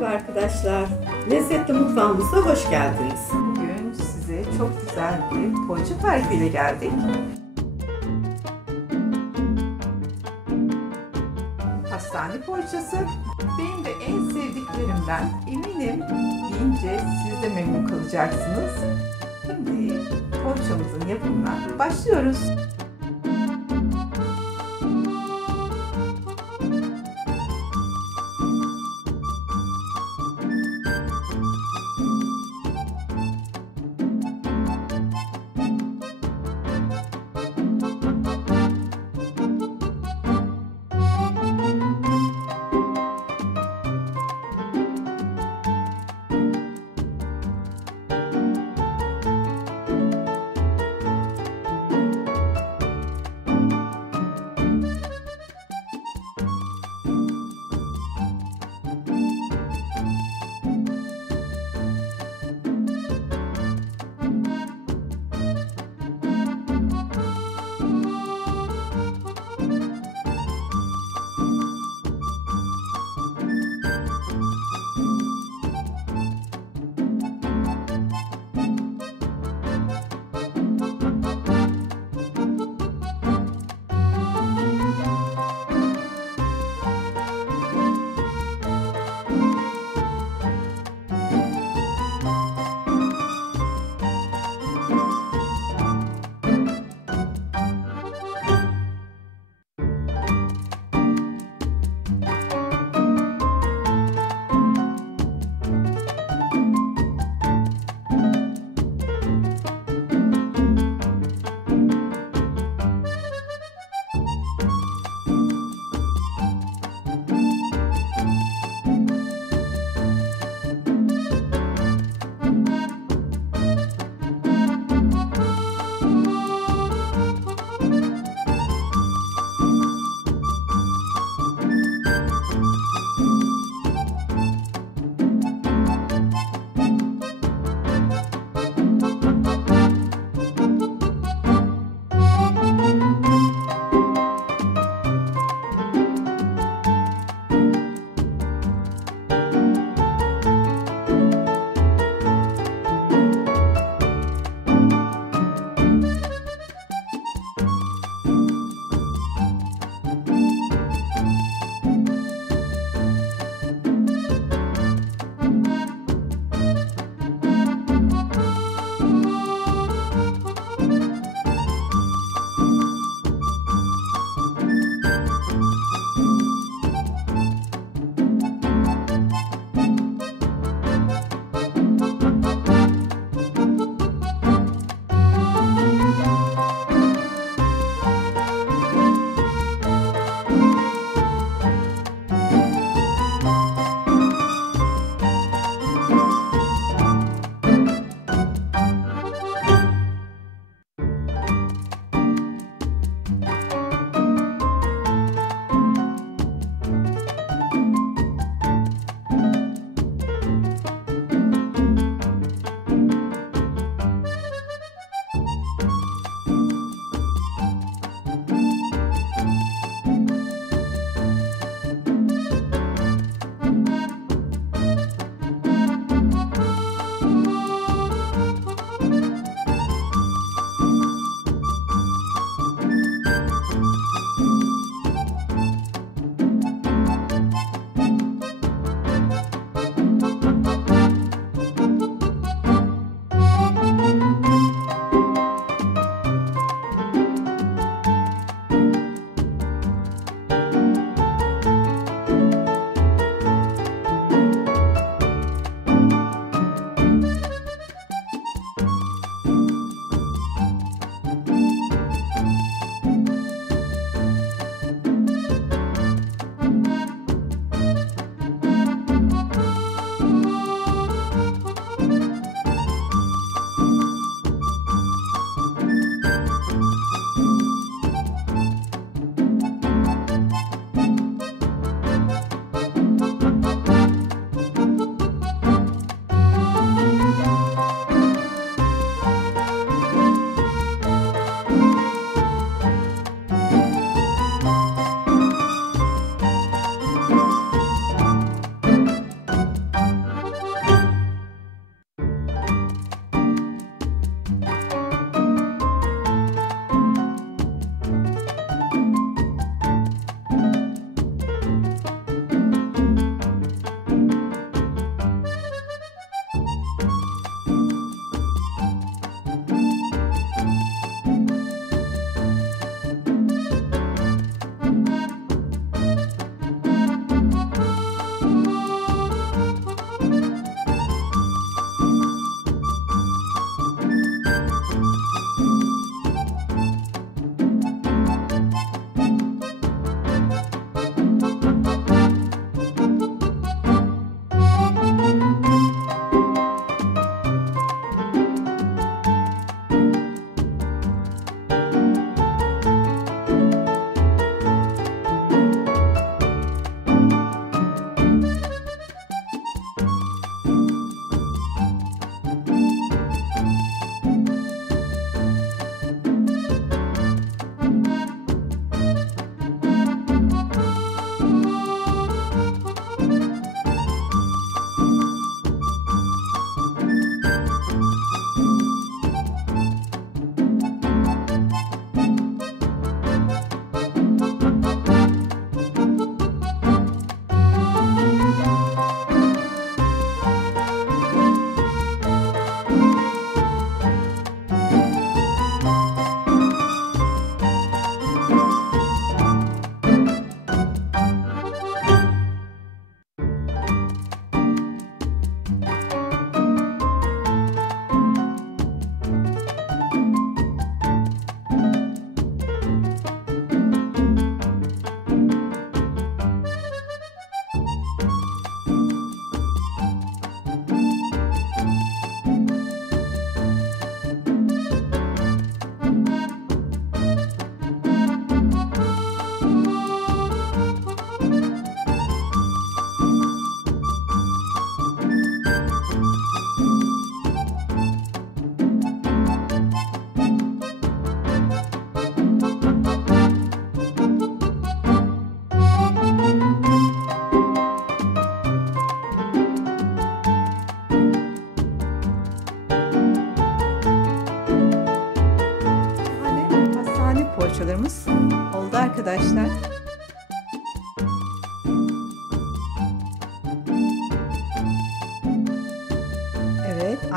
Merhaba arkadaşlar. Lezzetli mutfağımıza hoş geldiniz. Bugün size çok güzel bir poğaça tarifiyle geldik. Pastane poğaçası benim de en sevdiklerimden. Eminim yiyince siz de memnun kalacaksınız. Şimdi poğaçamızın yapımına başlıyoruz.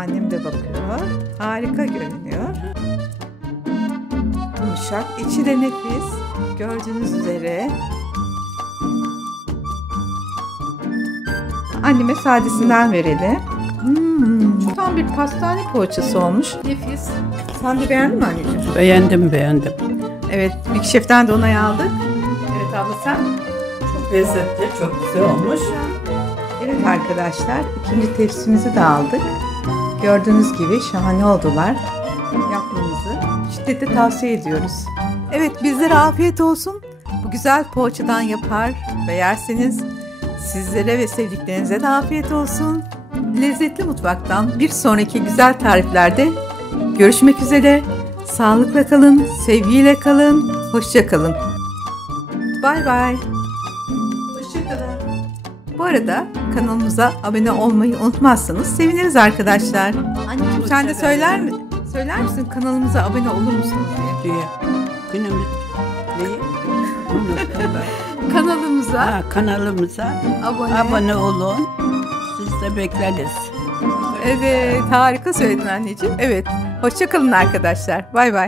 Annem de bakıyor. Harika görünüyor. Yumuşak, içi de nefis. Gördüğünüz üzere. Anneme sadesinden verelim. Tam bir pastane poğaçası olmuş. Nefis. Sen de beğendin mi anneciğim? Beğendim. Evet, Big Chef'ten de onay aldık. Evet abla sen? Çok lezzetli, çok güzel olmuş. Evet arkadaşlar, ikinci tepsimizi de aldık. Gördüğünüz gibi şahane oldular. Yapmanızı şiddetle tavsiye ediyoruz. Evet, bizlere afiyet olsun. Bu güzel poğaçadan yapar ve yerseniz sizlere ve sevdiklerinize de afiyet olsun. Lezzetli mutfaktan bir sonraki güzel tariflerde görüşmek üzere. Sağlıkla kalın, sevgiyle kalın, hoşça kalın. Bay bay. Hoşçakalın. Bu arada kanalımıza abone olmayı unutmazsanız seviniriz arkadaşlar. Anneciğim sen de söyler misin kanalımıza abone olur musunuz diye? Günümüz neyi? Unuttum ben. Kanalımıza Kanalımıza abone olun. Siz de bekleriz. Evet, harika söyledin anneciğim. Evet, hoşça kalın arkadaşlar. Bay bay.